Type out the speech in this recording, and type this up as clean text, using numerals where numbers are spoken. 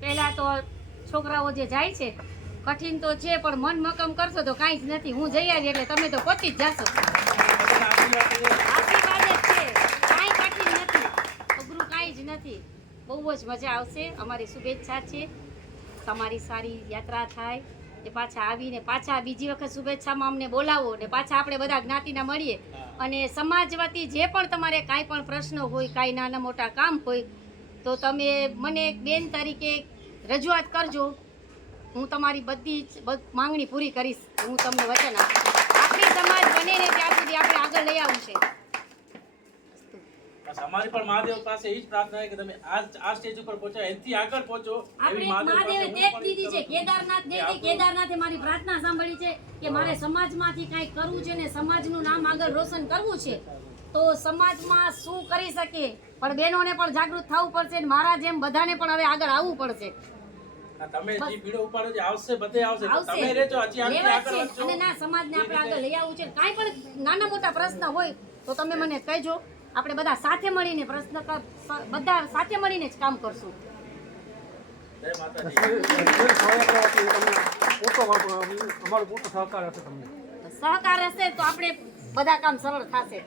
પહેલા તો છોકરાઓ જે જાય છે કઠિન તો છે પણ મન મક્કમ કરશો તો કાંઈ જ નથી. હું જઈ આવી એટલે તમે તો પહોંચી જ જાશો. આશીર્વાદ જ છે, કાંઈ કઠિન નથી, અઘરું કાંઈ જ નથી. બહુ જ મજા આવશે. અમારી શુભેચ્છા છે તમારી સારી યાત્રા થાય ને પાછા આવીને પાછા બીજી વખત શુભેચ્છામાં અમને બોલાવો ને પાછા આપણે બધા જ્ઞાતિના મળીએ. અને સમાજ વતી જે પણ તમારે કાંઈ પણ પ્રશ્ન હોય, કાંઈ નાના મોટા કામ હોય તો તમે મને એક બેન તરીકે રજૂઆત કરજો. હું તમારી બધી જ માંગણી પૂરી કરીશ. હું તમને વચન આપું. આપણી સમાજ બને ને ત્યાં સુધી આપણે આગળ લઈ આવવું છે. બસ અમારી પણ મહાદેવ પાસે એ જ પ્રાર્થના છે કે તમે આ સ્ટેજ ઉપર પહોંચો, એનાથી આગળ પહોંચો. આપણે મહાદેવે તેજ દીધી છે, કેદારનાથ દેવી, કેદારનાથે મારી પ્રાર્થના સાંભળી છે કે મારે સમાજમાંથી કાંઈ કરવું છે ને સમાજનું નામ આગળ રોશન કરવું છે. તો સમાજમાં શું કરી શકે પણ બહેનોને પણ જાગૃત થવું પડશે ને મારા જેમ બધાને પણ હવે આગળ આવવું પડશે. તમે જે ભીડો ઉપાડો છે આવશે, બધે આવશે. તમે રહેજો હજી આગળ વધજો. અને ના સમાજને આપણે આગળ લઈ આવવું છે. કાંઈ પણ નાના મોટા પ્રશ્ન હોય તો તમે મને કહેજો. આપણે બધા સાથે મળીને બધા સાથે મળીને જ કામ કરશું. જય માતાજી. અમારો મોટો સહકાર હશે તમને. સહકાર હશે તો આપણે બધા કામ સરળ થશે.